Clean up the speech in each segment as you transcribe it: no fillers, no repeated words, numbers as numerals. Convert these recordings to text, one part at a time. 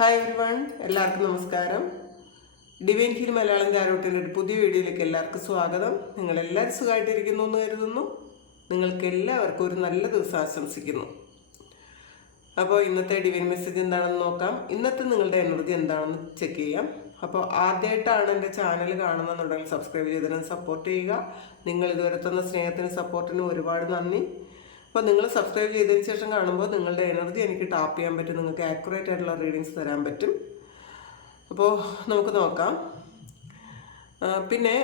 Hi everyone, എല്ലാവർക്കും നമസ്കാരം. Divine heal Malayalam ചാരോട്ടിൻ്റെ ഒരു പുതിയ വീഡിയോയിലേക്ക് എല്ലാവർക്കും സ്വാഗതം. നിങ്ങളെല്ലാവരും സുഖമായിട്ടിരിക്കുന്നു എന്ന് കരുതുന്നു. നിങ്ങൾക്ക് എല്ലാവർക്കും ഒരു നല്ല ദിവസം ആശംസിക്കുന്നു. അപ്പോൾ ഇന്നത്തെ ഡിവൈൻ മെസ്സേജ് എന്താണെന്ന് നോക്കാം. ഇന്നത്തെ നിങ്ങളുടെ എനർജി എന്താണെന്ന് ചെക്ക് ചെയ്യാം. അപ്പോൾ ആദ്യമായിട്ടാണ് എൻ്റെ ചാനൽ കാണുന്നതെന്നുണ്ടെങ്കിൽ സബ്സ്ക്രൈബ് ചെയ്തതിന് സപ്പോർട്ട് ചെയ്യുക. നിങ്ങൾ ഇതുവരെ തന്ന സ്നേഹത്തിനും സപ്പോർട്ടിനും ഒരുപാട് നന്ദി. അപ്പോൾ നിങ്ങൾ സബ്സ്ക്രൈബ് ചെയ്തതിന് ശേഷം കാണുമ്പോൾ നിങ്ങളുടെ എനർജി എനിക്ക് ടാപ്പ് ചെയ്യാൻ പറ്റും, നിങ്ങൾക്ക് ആക്യുറേറ്റ് ആയിട്ടുള്ള റീഡിങ്സ് തരാൻ പറ്റും. അപ്പോൾ നമുക്ക് നോക്കാം. പിന്നെ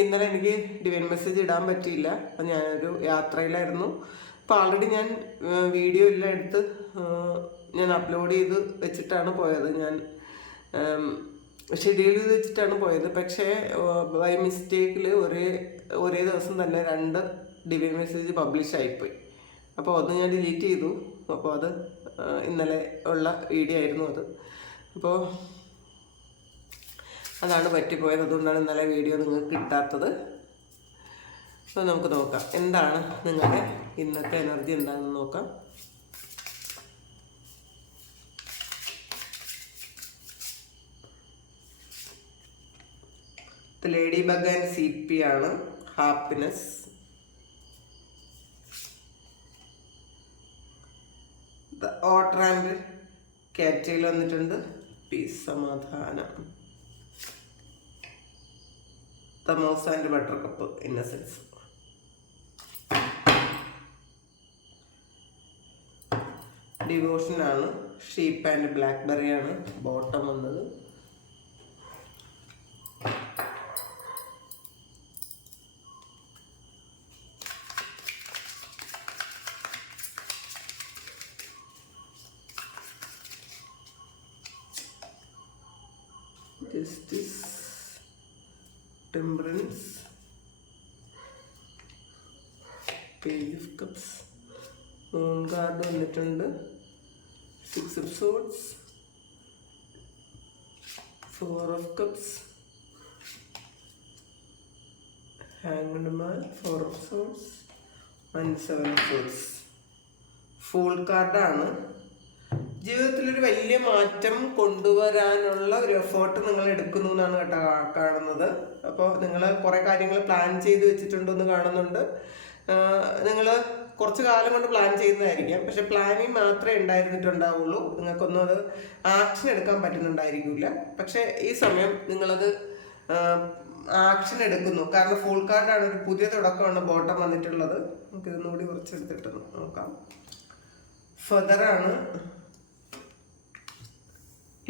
ഇന്നലെ എനിക്ക് ഡിവൈൻ മെസ്സേജ് ഇടാൻ പറ്റിയില്ല, ഞാനൊരു യാത്രയിലായിരുന്നു. അപ്പോൾ ആൾറെഡി ഞാൻ വീഡിയോ എല്ലാം എടുത്ത് ഞാൻ അപ്ലോഡ് ചെയ്ത് വെച്ചിട്ടാണ് പോയത്, ഞാൻ ഷെഡ്യൂൾ ചെയ്ത് വെച്ചിട്ടാണ് പോയത്. പക്ഷേ ബൈ മിസ്റ്റേക്കിൽ ഒരേ ദിവസം തന്നെ 2 ഡിവൈൻ മെസ്സേജ് പബ്ലിഷ് ആയിപ്പോയി. അപ്പോൾ ഒന്ന് ഞാൻ ഡിലീറ്റ് ചെയ്തു. അപ്പോൾ അത് ഇന്നലെ ഉള്ള വീഡിയോ ആയിരുന്നു അത്. അപ്പോൾ അതാണ് പറ്റിപ്പോയത്, അതുകൊണ്ടാണ് ഇന്നലെ വീഡിയോ നിങ്ങൾക്ക് കിട്ടാത്തത്. അപ്പോൾ നമുക്ക് നോക്കാം എന്താണ് നിങ്ങളുടെ ഇന്നത്തെ എനർജി എന്താണെന്ന് നോക്കാം. ലേഡി ബഗ് ആൻഡ് CP ആണ്. ഹാപ്പിനെസ്. ഓട്ടർ ആൻഡ് കാറ്റയിൽ വന്നിട്ടുണ്ട്. പീസ്, സമാധാനം. തമോസ് and buttercup, innocence. Devotion ആണ്. ഷീപ്പ് ആൻഡ് ബ്ലാക്ക്ബെറി ആണ് ബോട്ടം വന്നത്. Justice, Temperance, Page of Cups, Moon card വന്നിട്ടുണ്ട്. 6 of Swords, 4 of Cups, Hanged Man, 4 of Swords and 7 of Swords. Fool കാർഡാണ്. ജീവിതത്തിലൊരു വലിയ മാറ്റം കൊണ്ടുവരാനുള്ള ഒരു എഫേർട്ട് നിങ്ങൾ എടുക്കുന്നു എന്നാണ് കേട്ടോ കാണുന്നത്. അപ്പോൾ നിങ്ങൾ കുറേ കാര്യങ്ങൾ പ്ലാൻ ചെയ്ത് വെച്ചിട്ടുണ്ടെന്ന് കാണുന്നുണ്ട്. നിങ്ങൾ കുറച്ച് കാലം കൊണ്ട് പ്ലാൻ ചെയ്യുന്നതായിരിക്കാം, പക്ഷെ പ്ലാനിങ് മാത്രമേ ഉണ്ടായിരുന്നിട്ടുണ്ടാവുള്ളൂ, നിങ്ങൾക്കൊന്നും അത് ആക്ഷൻ എടുക്കാൻ പറ്റുന്നുണ്ടായിരിക്കില്ല. പക്ഷെ ഈ സമയം നിങ്ങളത് ആക്ഷൻ എടുക്കുന്നു. കാരണം ഫുൾ കാർഡാണ്, ഒരു പുതിയ തുടക്കമാണ് ബോട്ടം വന്നിട്ടുള്ളത്. നമുക്കിതൊന്നുകൂടി കുറച്ചെടുത്തിട്ട് നോക്കാം. ഫെദറാണ്.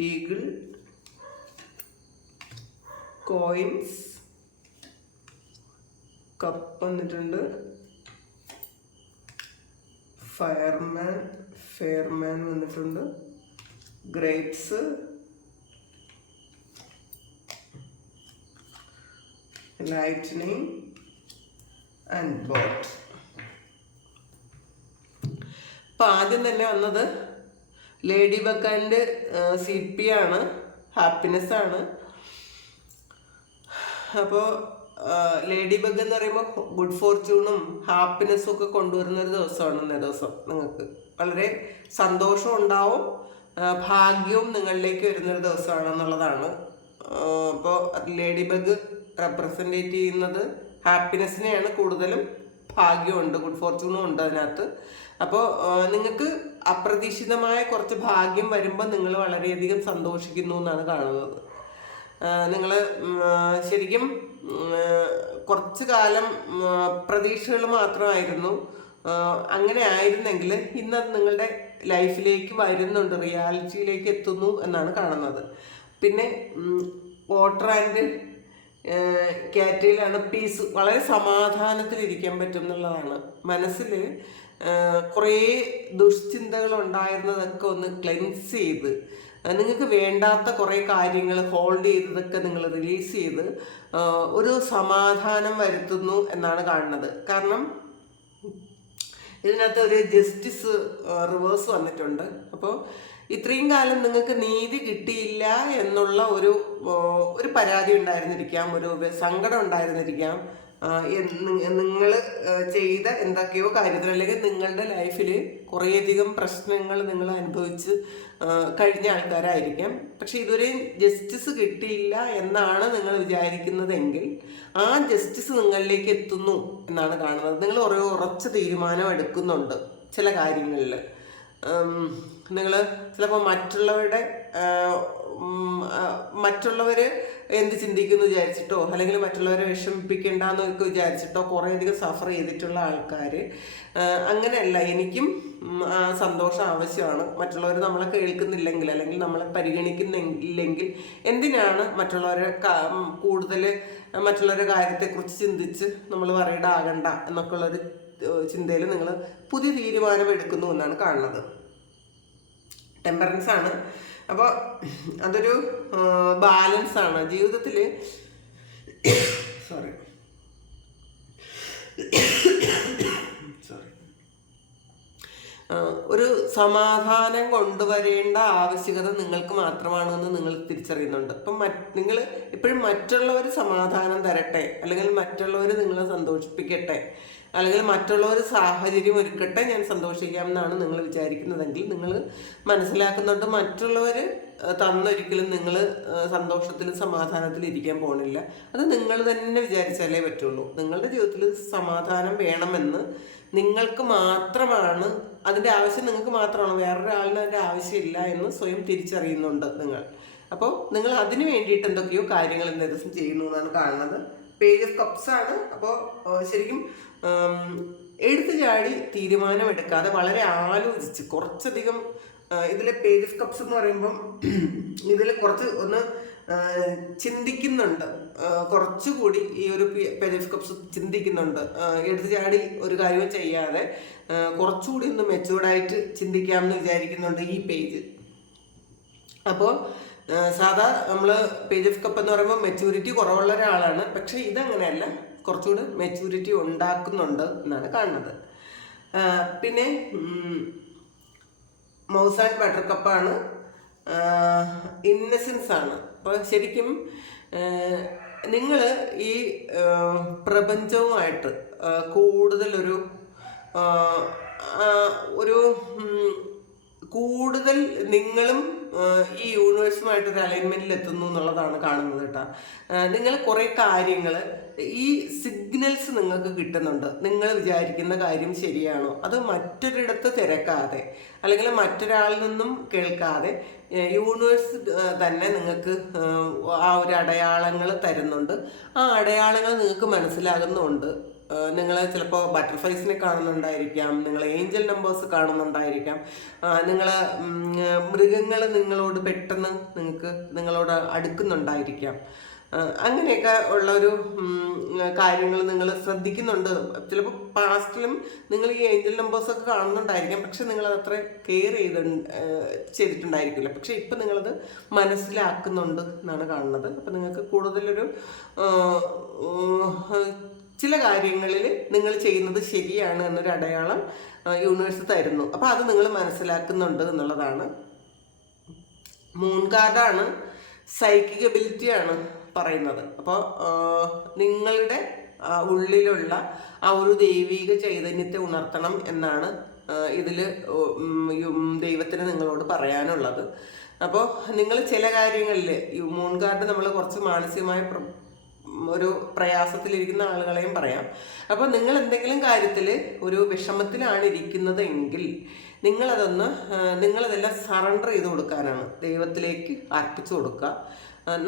ഈഗിൾ, കോയിൻസ്, കപ്പ് വന്നിട്ടുണ്ട്. ഫെയർമാൻ വന്നിട്ടുണ്ട്. Grapes, lightning and boat. അപ്പം ആദ്യം തന്നെ വന്നത് ലേഡി ബഗ് ആൻഡ് CP ആണ്. ഹാപ്പിനെസ് ആണ്. അപ്പോൾ ലേഡി ബഗ് എന്ന് പറയുമ്പോൾ ഗുഡ് ഫോർച്യൂണും ഹാപ്പിനെസ്സും ഒക്കെ കൊണ്ടുവരുന്ന ഒരു ദിവസമാണ് ഇന്നേ ദിവസം. നിങ്ങൾക്ക് വളരെ സന്തോഷം ഉണ്ടാവും, ഭാഗ്യവും നിങ്ങളിലേക്ക് വരുന്നൊരു ദിവസമാണെന്നുള്ളതാണ്. അപ്പോൾ ലേഡി ബഗ് റെപ്രസെൻറ്റേറ്റ് ചെയ്യുന്നത് ഹാപ്പിനെസ്സിനെയാണ് കൂടുതലും. ഭാഗ്യമുണ്ട്, ഗുഡ് ഫോർച്യൂണും ഉണ്ട് അതിനകത്ത്. അപ്പോൾ നിങ്ങൾക്ക് അപ്രതീക്ഷിതമായ കുറച്ച് ഭാഗ്യം വരുമ്പോൾ നിങ്ങൾ വളരെയധികം സന്തോഷിക്കുന്നു എന്നാണ് കാണുന്നത്. നിങ്ങൾ ശരിക്കും കുറച്ച് കാലം പ്രതീക്ഷകൾ മാത്രമായിരുന്നു. അങ്ങനെ ആയിരുന്നെങ്കിൽ ഇന്നത് നിങ്ങളുടെ ലൈഫിലേക്ക് വരുന്നുണ്ട്, റിയാലിറ്റിയിലേക്ക് എത്തുന്നു എന്നാണ് കാണുന്നത്. പിന്നെ വാട്ടർ ആൻഡ് കാറ്റയിലാണ് പീസ്. വളരെ സമാധാനത്തിലിരിക്കാൻ പറ്റും എന്നുള്ളതാണ്. മനസ്സിൽ കുറേ ദുഷ്ചിന്തകൾ ഉണ്ടായിരുന്നതൊക്കെ ഒന്ന് ക്ലെൻസ് ചെയ്ത്, നിങ്ങൾക്ക് വേണ്ടാത്ത കുറേ കാര്യങ്ങൾ ഹോൾഡ് ചെയ്തതൊക്കെ നിങ്ങൾ റിലീസ് ചെയ്ത് ഒരു സമാധാനം വരുത്തുന്നു എന്നാണ് കാണുന്നത്. കാരണം ഇതിനകത്ത് ഒരു ജസ്റ്റിസ് റിവേഴ്സ് വന്നിട്ടുണ്ട്. അപ്പോൾ ഇത്രയും കാലം നിങ്ങൾക്ക് നീതി കിട്ടിയില്ല എന്നുള്ള ഒരു പരാതി ഉണ്ടായിരുന്നിരിക്കാം, ഒരു സങ്കടം ഉണ്ടായിരുന്നിരിക്കാം. നിങ്ങൾ ചെയ്ത എന്തൊക്കെയോ കാര്യത്തിൽ അല്ലെങ്കിൽ നിങ്ങളുടെ ലൈഫിൽ കുറേയധികം പ്രശ്നങ്ങൾ നിങ്ങൾ അനുഭവിച്ച് കഴിഞ്ഞ ആൾക്കാരായിരിക്കാം. പക്ഷെ ഇതുവരെയും ജസ്റ്റിസ് കിട്ടിയില്ല എന്നാണ് നിങ്ങൾ വിചാരിക്കുന്നതെങ്കിൽ ആ ജസ്റ്റിസ് നിങ്ങളിലേക്ക് എത്തുന്നു എന്നാണ് കാണുന്നത്. നിങ്ങൾ ഉറച്ച തീരുമാനം എടുക്കുന്നുണ്ട് ചില കാര്യങ്ങളിൽ. നിങ്ങൾ ചിലപ്പോൾ മറ്റുള്ളവർ എന്ത് ചിന്തിക്കുന്നു വിചാരിച്ചിട്ടോ അല്ലെങ്കിൽ മറ്റുള്ളവരെ വിഷമിപ്പിക്കേണ്ടെന്നൊക്കെ വിചാരിച്ചിട്ടോ കുറേയധികം സഫർ ചെയ്തിട്ടുള്ള ആൾക്കാർ അങ്ങനെയല്ല. എനിക്കും സന്തോഷം ആവശ്യമാണ്. മറ്റുള്ളവർ നമ്മളെ കേൾക്കുന്നില്ലെങ്കിൽ അല്ലെങ്കിൽ നമ്മളെ പരിഗണിക്കുന്നില്ലെങ്കിൽ എന്തിനാണ് മറ്റുള്ളവരുടെ കാര്യത്തെക്കുറിച്ച് ചിന്തിച്ച് നമ്മൾ വറീഡ് ആകണ്ട എന്നൊക്കെയുള്ളൊരു ചിന്തയിൽ നിങ്ങൾ പുതിയ തീരുമാനം എടുക്കുന്നു എന്നാണ് കാണുന്നത്. ടെമ്പറൻസ് ആണ്. അപ്പോൾ അതൊരു ബാലൻസ് ആണ് ജീവിതത്തിൽ. സോറി ഒരു സമാധാനം കൊണ്ടുവരേണ്ട ആവശ്യകത നിങ്ങൾക്ക് മാത്രമാണെന്ന് നിങ്ങൾ തിരിച്ചറിയുന്നുണ്ട്. അപ്പം നിങ്ങൾ എപ്പോഴും മറ്റുള്ളവർ സമാധാനം തരട്ടെ, അല്ലെങ്കിൽ മറ്റുള്ളവർ നിങ്ങളെ സന്തോഷിപ്പിക്കട്ടെ, അല്ലെങ്കിൽ മറ്റുള്ളവർ സാഹചര്യം ഒരുക്കട്ടെ ഞാൻ സന്തോഷിക്കാം എന്നാണ് നിങ്ങൾ വിചാരിക്കുന്നതെങ്കിൽ നിങ്ങൾ മനസ്സിലാക്കുന്നുണ്ട് മറ്റുള്ളവർ തന്നൊരിക്കലും നിങ്ങൾ സന്തോഷത്തിലും സമാധാനത്തിലും ഇരിക്കാൻ പോകണില്ല. അത് നിങ്ങൾ തന്നെ വിചാരിച്ചാലേ പറ്റുള്ളൂ. നിങ്ങളുടെ ജീവിതത്തിൽ സമാധാനം വേണമെന്ന് നിങ്ങൾക്ക് മാത്രമാണ്, അതിൻ്റെ ആവശ്യം നിങ്ങൾക്ക് മാത്രമാണ്, വേറൊരാളിന് അതിൻ്റെ ആവശ്യമില്ല എന്ന് സ്വയം തിരിച്ചറിയുന്നുണ്ട് നിങ്ങൾ. അപ്പോൾ നിങ്ങൾ അതിന് വേണ്ടിയിട്ട് എന്തൊക്കെയോ കാര്യങ്ങൾ ഇന്ന ദിവസം ചെയ്യുന്നു എന്നാണ് കാണുന്നത്. പേജ് ഓഫ് കപ്സ് ആണ്. അപ്പോൾ ശരിക്കും എടുത്തു ചാടി തീരുമാനമെടുക്കാതെ വളരെ ആലോചിച്ച് കുറച്ചധികം ഇതിലെ പേജ് ഓഫ് കപ്സ് എന്ന് പറയുമ്പം ഇതിൽ കുറച്ച് ഒന്ന് ചിന്തിക്കുന്നുണ്ട്, കുറച്ചുകൂടി ഈ ഒരു പേജ് ഓഫ് കപ്സ് ചിന്തിക്കുന്നുണ്ട്. എടുത്തു ചാടി ഒരു കാര്യവും ചെയ്യാതെ കുറച്ചുകൂടി ഒന്ന് മെച്ചൂർഡായിട്ട് ചിന്തിക്കാമെന്ന് വിചാരിക്കുന്നുണ്ട് ഈ പേജ്. അപ്പോൾ സാധാ നമ്മൾ പേജ് ഓഫ് കപ്പ് എന്ന് പറയുമ്പോൾ മെച്യൂരിറ്റി കുറവുള്ള ഒരാളാണ്. പക്ഷേ ഇതങ്ങനെയല്ല, കുറച്ചുകൂടി മെച്യൂരിറ്റി ഉണ്ടാക്കുന്നുണ്ട് എന്നാണ് കാണുന്നത്. പിന്നെ മൗസ് ആൻഡ് ബട്ടർ കപ്പാണ്, ഇന്നസെൻസ് ആണ്. അപ്പോൾ ശരിക്കും നിങ്ങൾ ഈ പ്രപഞ്ചവുമായിട്ട് കൂടുതൽ കൂടുതൽ നിങ്ങളും ഈ യൂണിവേഴ്സുമായിട്ടൊരു അലൈൻമെൻറ്റിൽ എത്തുന്നു എന്നുള്ളതാണ് കാണുന്നത് കേട്ടോ. നിങ്ങൾ കുറേ കാര്യങ്ങൾ ഈ സിഗ്നൽസ് നിങ്ങൾക്ക് കിട്ടുന്നുണ്ട്. നിങ്ങൾ വിചാരിക്കുന്ന കാര്യം ശരിയാണോ അത് മറ്റൊരിടത്ത് തിരക്കാതെ അല്ലെങ്കിൽ മറ്റൊരാളിൽ നിന്നും കേൾക്കാതെ യൂണിവേഴ്സ് തന്നെ നിങ്ങൾക്ക് ആ ഒരു അടയാളങ്ങൾ തരുന്നുണ്ട്. ആ അടയാളങ്ങൾ നിങ്ങൾക്ക് മനസ്സിലാകുന്നുണ്ട്. നിങ്ങൾ ചിലപ്പോൾ ബട്ടർഫ്ലൈസിനെ കാണുന്നുണ്ടായിരിക്കാം, നിങ്ങൾ ഏഞ്ചൽ നമ്പേഴ്സ് കാണുന്നുണ്ടായിരിക്കാം, നിങ്ങൾ മൃഗങ്ങൾ നിങ്ങളോട് പെട്ടെന്ന് നിങ്ങളോട് അടുക്കുന്നുണ്ടായിരിക്കാം. അങ്ങനെയൊക്കെ ഉള്ളൊരു കാര്യങ്ങൾ നിങ്ങൾ ശ്രദ്ധിക്കുന്നുണ്ട്. ചിലപ്പോൾ പാസ്റ്റിലും നിങ്ങൾ ഈ ഏഞ്ചൽ നമ്പേഴ്സൊക്കെ കാണുന്നുണ്ടായിരിക്കാം, പക്ഷെ നിങ്ങളത് അത്ര കെയർ ചെയ്തിട്ടുണ്ടായിരിക്കില്ല. പക്ഷെ ഇപ്പം നിങ്ങളത് മനസ്സിലാക്കുന്നുണ്ട് എന്നാണ് കാണുന്നത്. അപ്പം നിങ്ങൾക്ക് കൂടുതലൊരു ചില കാര്യങ്ങളിൽ നിങ്ങൾ ചെയ്യുന്നത് ശരിയാണ് എന്നൊരു അടയാളം യൂണിവേഴ്സ് തരുന്നു. അപ്പോൾ അത് നിങ്ങൾ മനസ്സിലാക്കുന്നുണ്ട് എന്നുള്ളതാണ്. മൂൺ കാർഡാണ്, സൈക്കിക് എബിലിറ്റിയാണ് പറയുന്നത്. അപ്പോൾ നിങ്ങളുടെ ഉള്ളിലുള്ള ആ ഒരു ദൈവിക ചൈതന്യത്തെ ഉണർത്തണം എന്നാണ് ഇതിൽ ദൈവത്തിന് നിങ്ങളോട് പറയാനുള്ളത്. അപ്പോൾ നിങ്ങൾ ചില കാര്യങ്ങളിൽ മൂൺ കാർഡ് നമ്മൾ കുറച്ച് മാനസികമായ ഒരു പ്രയാസത്തിലിരിക്കുന്ന ആളുകളെയും പറയാം. അപ്പോൾ നിങ്ങൾ എന്തെങ്കിലും കാര്യത്തിൽ ഒരു വിഷമത്തിലാണ് ഇരിക്കുന്നത് എങ്കിൽ നിങ്ങളതെല്ലാം സറണ്ടർ ചെയ്ത് കൊടുക്കാനാണ്, ദൈവത്തിലേക്ക് അർപ്പിച്ചു കൊടുക്കുക.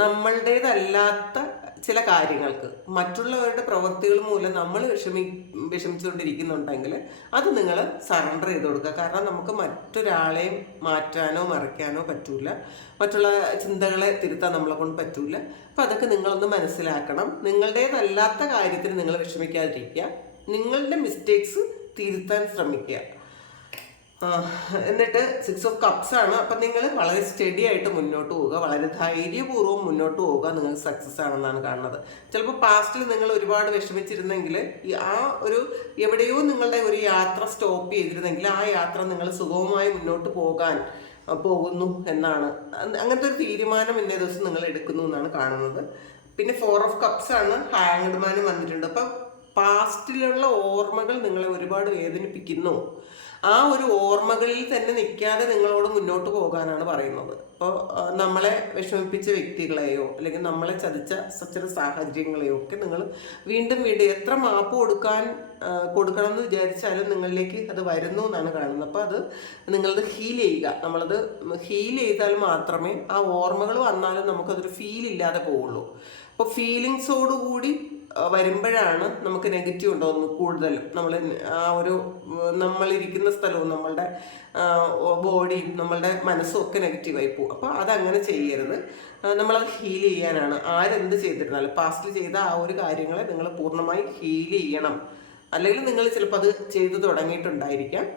നമ്മളുടേതല്ലാത്ത ചില കാര്യങ്ങൾക്ക് മറ്റുള്ളവരുടെ പ്രവൃത്തികൾ മൂലം നമ്മൾ വിഷമിച്ചുകൊണ്ടിരിക്കുന്നുണ്ടെങ്കിൽ അത് നിങ്ങൾ സറണ്ടർ ചെയ്ത് കൊടുക്കുക. കാരണം നമുക്ക് മറ്റൊരാളെയും മാറ്റാനോ മറിക്കാനോ പറ്റൂല, മറ്റുള്ള ചിന്തകളെ തിരുത്താൻ നമ്മളെ കൊണ്ട് പറ്റൂല. അപ്പം അതൊക്കെ നിങ്ങളൊന്ന് മനസ്സിലാക്കണം. നിങ്ങളുടേതല്ലാത്ത കാര്യത്തിന് നിങ്ങൾ വിഷമിക്കാതിരിക്കുക, നിങ്ങളുടെ മിസ്റ്റേക്സ് തിരുത്താൻ ശ്രമിക്കുക. എന്നിട്ട് 6 ഓഫ് കപ്സ് ആണ്. അപ്പം നിങ്ങൾ വളരെ സ്റ്റഡി ആയിട്ട് മുന്നോട്ട് പോവുക, വളരെ ധൈര്യപൂർവ്വം മുന്നോട്ട് പോവുക, നിങ്ങൾക്ക് സക്സസ് ആണെന്നാണ് കാണുന്നത്. ചിലപ്പോൾ പാസ്റ്റിൽ നിങ്ങൾ ഒരുപാട് വിഷമിച്ചിരുന്നെങ്കിൽ ആ ഒരു എവിടെയോ നിങ്ങളുടെ ഒരു യാത്ര സ്റ്റോപ്പ് ചെയ്തിരുന്നെങ്കിൽ ആ യാത്ര നിങ്ങൾ സുഗമമായി മുന്നോട്ട് പോകുന്നു എന്നാണ്. അങ്ങനത്തെ ഒരു തീരുമാനം ഇന്നേ ദിവസം നിങ്ങൾ എടുക്കുന്നു എന്നാണ് കാണുന്നത്. പിന്നെ 4 of Cups ആണ് ഹാങ്ഡ് മാനും വന്നിട്ടുണ്ട്. അപ്പം പാസ്റ്റിലുള്ള ഓർമ്മകൾ നിങ്ങളെ ഒരുപാട് വേദനിപ്പിക്കുന്നു. ആ ഒരു ഓർമ്മകളിൽ തന്നെ നിൽക്കാതെ നിങ്ങളോട് മുന്നോട്ട് പോകാനാണ് പറയുന്നത്. അപ്പോൾ നമ്മളെ വിഷമിപ്പിച്ച വ്യക്തികളെയോ അല്ലെങ്കിൽ നമ്മളെ ചതിച്ച ചില സാഹചര്യങ്ങളെയോ ഒക്കെ നിങ്ങൾ വീണ്ടും എത്ര മാപ്പ് കൊടുക്കണം എന്ന് വിചാരിച്ചാലും നിങ്ങളിലേക്ക് അത് വരുന്നു എന്നാണ് കാണുന്നത്. അപ്പോൾ അത് നിങ്ങളത് ഹീൽ ചെയ്യുക. നമ്മളത് ഹീൽ ചെയ്താൽ മാത്രമേ ആ ഓർമ്മകൾ വന്നാലും നമുക്കതൊരു ഫീൽ ഇല്ലാതെ പോവുള്ളൂ. അപ്പോൾ ഫീലിങ്സോടുകൂടി വരുമ്പോഴാണ് നമുക്ക് നെഗറ്റീവ് ഉണ്ടാകുന്നത് കൂടുതലും. ആ ഒരു നമ്മളിരിക്കുന്ന സ്ഥലവും നമ്മളുടെ ബോഡിയും നമ്മളുടെ മനസ്സും ഒക്കെ നെഗറ്റീവായി പോകും. അപ്പോൾ അതങ്ങനെ ചെയ്യരുത്. നമ്മളത് ഹീൽ ചെയ്യാനാണ്. ആരെന്ത് ചെയ്തിരുന്നാലും പാസ്റ്റ് ചെയ്ത ആ ഒരു കാര്യങ്ങളെ നിങ്ങൾ പൂർണ്ണമായി ഹീൽ ചെയ്യണം. അല്ലെങ്കിൽ നിങ്ങൾ ചിലപ്പോൾ അത് ചെയ്തു തുടങ്ങിയിട്ടുണ്ടായിരിക്കാം.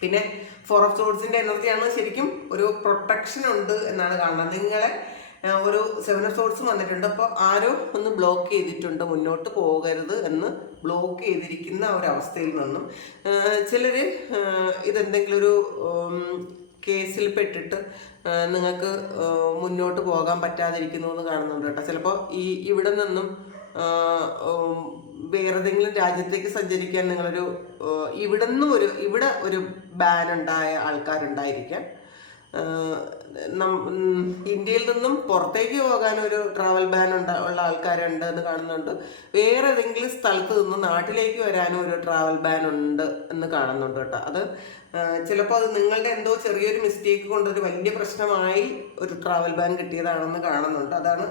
പിന്നെ 4 of Swordsന്റെ എനർജിയാണ് ശരിക്കും ഒരു പ്രൊട്ടക്ഷൻ ഉണ്ട് എന്നാണ് കാണുന്നത്. നിങ്ങളെ ഒരു 7 of Swords വന്നിട്ടുണ്ട്. അപ്പോൾ ആരോ ഒന്ന് ബ്ലോക്ക് ചെയ്തിട്ടുണ്ട്, മുന്നോട്ട് പോകരുത് എന്ന് ബ്ലോക്ക് ചെയ്തിരിക്കുന്ന ഒരവസ്ഥയിൽ നിന്നും ചിലർ ഇതെന്തെങ്കിലും ഒരു കേസിൽ പെട്ടിട്ട് നിങ്ങൾക്ക് മുന്നോട്ട് പോകാൻ പറ്റാതിരിക്കുന്നു എന്ന് കാണുന്നുണ്ട് കേട്ടോ. ചിലപ്പോൾ ഇവിടെ നിന്നും വേറെ ഏതെങ്കിലും രാജ്യത്തേക്ക് സഞ്ചരിക്കാൻ നിങ്ങളൊരു ഇവിടെ ഒരു ബാൻ ഉണ്ടായ ആൾക്കാരുണ്ടായിരിക്കാം. ഇന്ത്യയിൽ നിന്നും പുറത്തേക്ക് പോകാൻ ഒരു ട്രാവൽ ബാൻ ഉള്ള ആൾക്കാരുണ്ട് എന്ന് കാണുന്നുണ്ട്. വേറെ ഏതെങ്കിലും സ്ഥലത്ത് നിന്ന് നാട്ടിലേക്ക് വരാനും ഒരു ട്രാവൽ ബാൻ ഉണ്ട് എന്ന് കാണുന്നുണ്ട് കേട്ടോ. അത് ചിലപ്പോൾ അത് നിങ്ങളുടെ എന്തോ ചെറിയൊരു മിസ്റ്റേക്ക് കൊണ്ട് ഒരു വലിയ പ്രശ്നമായി ഒരു ട്രാവൽ ബാൻ കിട്ടിയതാണെന്ന് കാണുന്നുണ്ട്. അതാണ്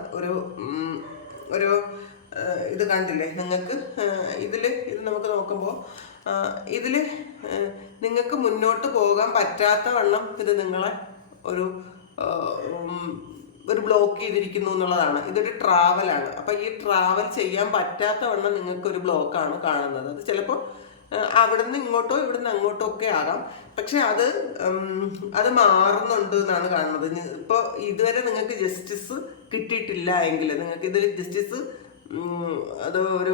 ഒരു ഇത് കണ്ടില്ലേ നിങ്ങൾക്ക് ഇത് നമുക്ക് നോക്കുമ്പോൾ ഇതിൽ നിങ്ങൾക്ക് മുന്നോട്ട് പോകാൻ പറ്റാത്ത വണ്ണം ഇത് നിങ്ങളെ ഒരു ബ്ലോക്ക് ചെയ്തിരിക്കുന്നു എന്നുള്ളതാണ്. ഇതൊരു ട്രാവലാണ്. അപ്പം ഈ ട്രാവൽ ചെയ്യാൻ പറ്റാത്ത വണ്ണം നിങ്ങൾക്കൊരു ബ്ലോക്കാണ് കാണുന്നത്. അത് ചിലപ്പോൾ അവിടെ നിന്ന് ഇങ്ങോട്ടോ ഇവിടുന്ന് അങ്ങോട്ടോ ഒക്കെ ആകാം. പക്ഷെ അത് മാറുന്നുണ്ട് എന്നാണ് കാണുന്നത്. ഇപ്പോൾ ഇതുവരെ നിങ്ങൾക്ക് ജസ്റ്റിസ് കിട്ടിയിട്ടില്ല എങ്കിൽ നിങ്ങൾക്ക് ഇതിൽ ജസ്റ്റിസ് അത് ഒരു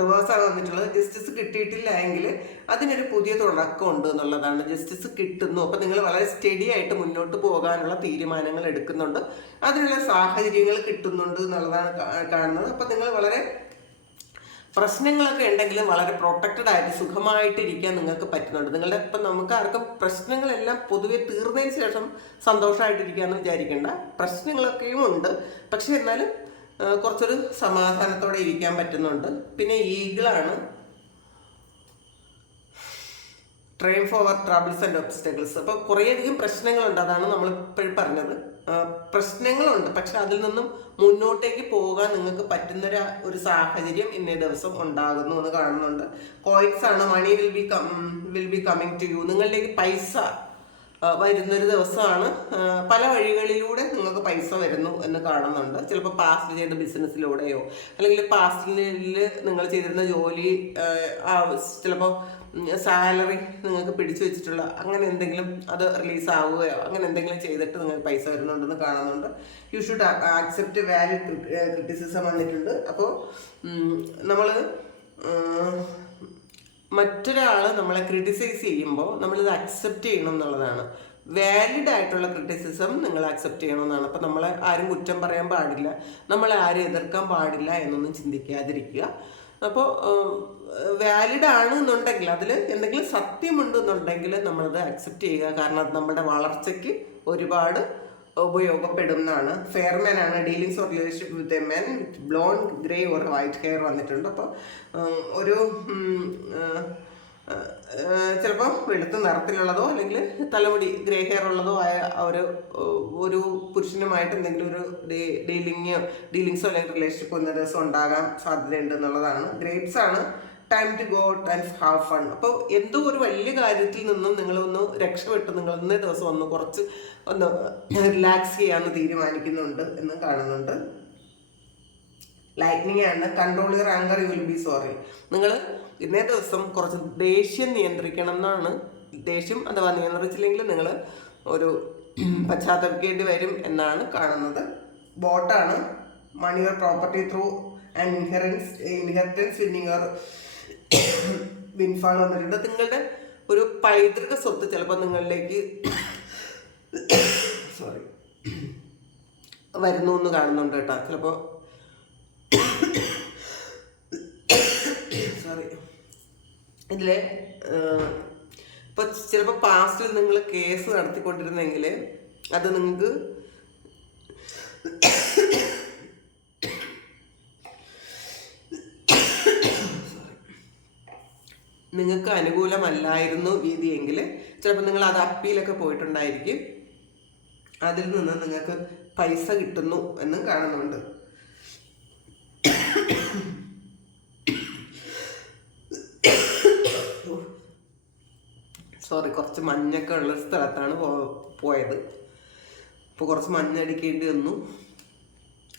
റിവേഴ്സാണ് വന്നിട്ടുള്ളത്. ജസ്റ്റിസ് കിട്ടിയിട്ടില്ല എങ്കിൽ അതിനൊരു പുതിയ തുടക്കമുണ്ട് എന്നുള്ളതാണ്. ജസ്റ്റിസ് കിട്ടുന്നു. അപ്പം നിങ്ങൾ വളരെ സ്റ്റഡി ആയിട്ട് മുന്നോട്ട് പോകാനുള്ള തീരുമാനങ്ങൾ എടുക്കുന്നുണ്ട്, അതിനുള്ള സാഹചര്യങ്ങൾ കിട്ടുന്നുണ്ട് എന്നുള്ളതാണ് കാണുന്നത്. അപ്പം നിങ്ങൾ വളരെ പ്രശ്നങ്ങളൊക്കെ ഉണ്ടെങ്കിലും വളരെ പ്രൊട്ടക്റ്റഡ് ആയിട്ട് സുഖമായിട്ടിരിക്കാൻ നിങ്ങൾക്ക് പറ്റുന്നുണ്ട്. നിങ്ങളുടെ ഇപ്പം നമുക്ക് ആർക്കും പ്രശ്നങ്ങളെല്ലാം പൊതുവെ തീർന്നതിന് ശേഷം സന്തോഷമായിട്ടിരിക്കാമെന്ന് വിചാരിക്കേണ്ട. പ്രശ്നങ്ങളൊക്കെയും ഉണ്ട്, പക്ഷെ എന്നാലും കുറച്ചൊരു സമാധാനത്തോടെ ഇരിക്കാൻ പറ്റുന്നുണ്ട്. പിന്നെ ഈഗിളാണ് triumph over troubles and obstacles. അപ്പോൾ കുറേയധികം പ്രശ്നങ്ങളുണ്ട്. അതാണ് നമ്മൾ ഇപ്പോഴും പറഞ്ഞത്. പ്രശ്നങ്ങളുണ്ട്, പക്ഷെ അതിൽ നിന്നും മുന്നോട്ടേക്ക് പോകാൻ നിങ്ങൾക്ക് പറ്റുന്ന ഒരു സാഹചര്യം ഇന്നേ ദിവസം ഉണ്ടാകുന്നു എന്ന് കാണുന്നുണ്ട്. കോയിൻസ് ആണ്. Money will be coming to you. നിങ്ങളിലേക്ക് പൈസ വരുന്നൊരു ദിവസമാണ്. പല വഴികളിലൂടെ നിങ്ങൾക്ക് പൈസ വരുന്നു എന്ന് കാണുന്നുണ്ട്. ചിലപ്പോൾ പാസ്റ്റ് ചെയ്ത ബിസിനസ്സിലൂടെയോ അല്ലെങ്കിൽ പാസ്റ്റിൽ നിങ്ങൾ ചെയ്തിരുന്ന ജോലി ചിലപ്പോൾ സാലറി നിങ്ങൾക്ക് പിടിച്ചു വെച്ചിട്ടുള്ള അങ്ങനെ എന്തെങ്കിലും അത് റിലീസ് ആവുകയോ അങ്ങനെ എന്തെങ്കിലും ചെയ്തിട്ട് നിങ്ങൾക്ക് പൈസ വരുന്നുണ്ടെന്ന് കാണുന്നുണ്ട്. You should accept valid criticism വന്നിട്ടുണ്ട്. അപ്പോൾ നമ്മൾ മറ്റൊരാൾ നമ്മളെ ക്രിട്ടിസൈസ് ചെയ്യുമ്പോൾ നമ്മളിത് അക്സെപ്റ്റ് ചെയ്യണം എന്നുള്ളതാണ്. വാലിഡ് ആയിട്ടുള്ള ക്രിറ്റിസിസം നിങ്ങൾ അക്സെപ്റ്റ് ചെയ്യണമെന്നാണ്. അപ്പോൾ നമ്മളെ ആരും കുറ്റം പറയാൻ പാടില്ല, നമ്മളെ ആരും എതിർക്കാൻ പാടില്ല എന്നൊന്നും ചിന്തിക്കാതിരിക്കുക. അപ്പോൾ വാലിഡ് ആണ് എന്നുണ്ടെങ്കിൽ അതിൽ എന്തെങ്കിലും സത്യമുണ്ടെന്നുണ്ടെങ്കിൽ നമ്മളത് അക്സെപ്റ്റ് ചെയ്യുക. കാരണം അത് നമ്മുടെ വളർച്ചയ്ക്ക് ഒരുപാട് ഉപയോഗപ്പെടുന്നതാണ്. ഫെയർമാൻ ആണ്. Dealings or relationship with a men with blonde grey or white hair വന്നിട്ടുണ്ട്. അപ്പോൾ ഒരു ചിലപ്പോൾ വെളുത്ത നിറത്തിലുള്ളതോ അല്ലെങ്കിൽ തലമുടി ഗ്രേ ഹെയർ ഉള്ളതോ ആയ ഒരു പുരുഷനുമായിട്ട് എന്തെങ്കിലും ഒരു ഡീലിങ്സോ അല്ലെങ്കിൽ റിലേഷൻഷിപ്പ് ഇന്ന ദിവസം ഉണ്ടാകാൻ സാധ്യതയുണ്ട് എന്നുള്ളതാണ്. ഗ്രേപ്സ് ആണ്. Time to go and have fun. അപ്പോൾ എന്തോ ഒരു വലിയ കാര്യത്തിൽ നിന്നും നിങ്ങളൊന്ന് രക്ഷപ്പെട്ട് നിങ്ങൾ ഇന്നേ ദിവസം ഒന്ന് റിലാക്സ് ചെയ്യാമെന്ന് തീരുമാനിക്കുന്നുണ്ട് എന്ന് കാണുന്നുണ്ട്. ലൈറ്റ്നിങ് ആണ്. Control your anchor you will be sorry. നിങ്ങൾ ഇന്നേ ദിവസം കുറച്ച് ദേഷ്യം നിയന്ത്രിക്കണം എന്നാണ്. ദേഷ്യം അഥവാ നിയന്ത്രിച്ചില്ലെങ്കിൽ നിങ്ങൾ ഒരു പശ്ചാത്തപിക്കേണ്ടി വരും എന്നാണ് കാണുന്നത്. ബോട്ടാണ്. Money your property through and inheritance winning your windfall വന്നിട്ടുണ്ട്. നിങ്ങളുടെ ഒരു പൈതൃക സ്വത്ത് ചിലപ്പോൾ നിങ്ങളിലേക്ക് വരുന്നു എന്ന് കാണുന്നുണ്ട് കേട്ടോ. ചിലപ്പോൾ സോറി, ഇതിൽ ഇപ്പോൾ ചിലപ്പോൾ പാസ്റ്റിൽ നിങ്ങൾ കേസ് നടത്തിക്കൊണ്ടിരുന്നെങ്കിൽ അത് നിങ്ങൾക്ക് നിങ്ങൾക്ക് അനുകൂലമല്ലായിരുന്നു വിധിയെങ്കിൽ ചിലപ്പോൾ നിങ്ങൾ അത് അപ്പീലൊക്കെ പോയിട്ടുണ്ടായിരിക്കും. അതിൽ നിന്ന് നിങ്ങൾക്ക് പൈസ കിട്ടുന്നു എന്നും കാണുന്നുണ്ട്. സോറി, കുറച്ച് മഞ്ഞൊക്കെ ഉള്ള സ്ഥലത്താണ് പോയത്. അപ്പോൾ കുറച്ച് മഞ്ഞടിക്കേണ്ടി വന്നു.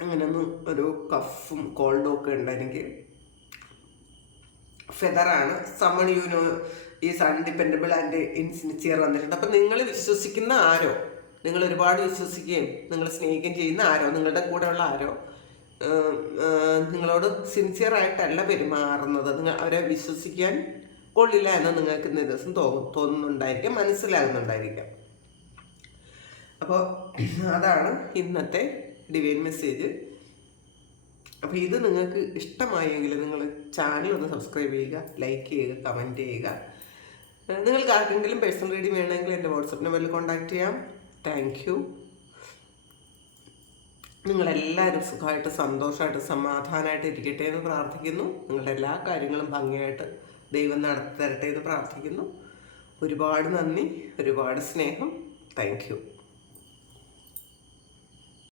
അങ്ങനെയൊന്നും ഒരു കഫും കോൾഡും ഒക്കെ ഉണ്ട് എനിക്ക്. ഫെദറാണ് സമ്മൺ ഈസ് അൺഡിപ്പെൻഡബിൾ ആൻഡ് ഇൻസിൻസിയർ വന്നിട്ടുണ്ട്. അപ്പം നിങ്ങൾ വിശ്വസിക്കുന്ന ആരോ, നിങ്ങൾ ഒരുപാട് വിശ്വസിക്കുകയും നിങ്ങൾ സ്നേഹിക്കുകയും ചെയ്യുന്ന ആരോ, നിങ്ങളുടെ കൂടെയുള്ള ആരോ നിങ്ങളോട് സിൻസിയറായിട്ടല്ല പെരുമാറുന്നത്. അവരെ വിശ്വസിക്കാൻ കൊള്ളില്ല എന്ന് നിങ്ങൾക്ക് ഇന്ന ദിവസം തോന്നുന്നുണ്ടായിരിക്കാം, മനസ്സിലാകുന്നുണ്ടായിരിക്കാം. അപ്പോൾ അതാണ് ഇന്നത്തെ ഡിവൈൻ മെസ്സേജ്. അപ്പോൾ ഇത് നിങ്ങൾക്ക് ഇഷ്ടമായെങ്കിൽ നിങ്ങൾ ചാനൽ ഒന്ന് സബ്സ്ക്രൈബ് ചെയ്യുക, ലൈക്ക് ചെയ്യുക, കമൻറ്റ് ചെയ്യുക. നിങ്ങൾക്ക് ആർക്കെങ്കിലും പേഴ്സണൽ റീഡിംഗ് വേണമെങ്കിൽ എൻ്റെ വാട്സപ്പ് നമ്പറിൽ കോൺടാക്റ്റ് ചെയ്യാം. Thank you. നിങ്ങളെല്ലാവരും സുഖമായിട്ട് സന്തോഷമായിട്ട് സമാധാനമായിട്ട് ഇരിക്കട്ടെ എന്ന് പ്രാർത്ഥിക്കുന്നു. നിങ്ങളുടെ എല്ലാ കാര്യങ്ങളും ഭംഗിയായിട്ട് ദൈവം നടത്തി തരട്ടെ എന്ന് പ്രാർത്ഥിക്കുന്നു. ഒരുപാട് നന്ദി, ഒരുപാട് സ്നേഹം. Thank you.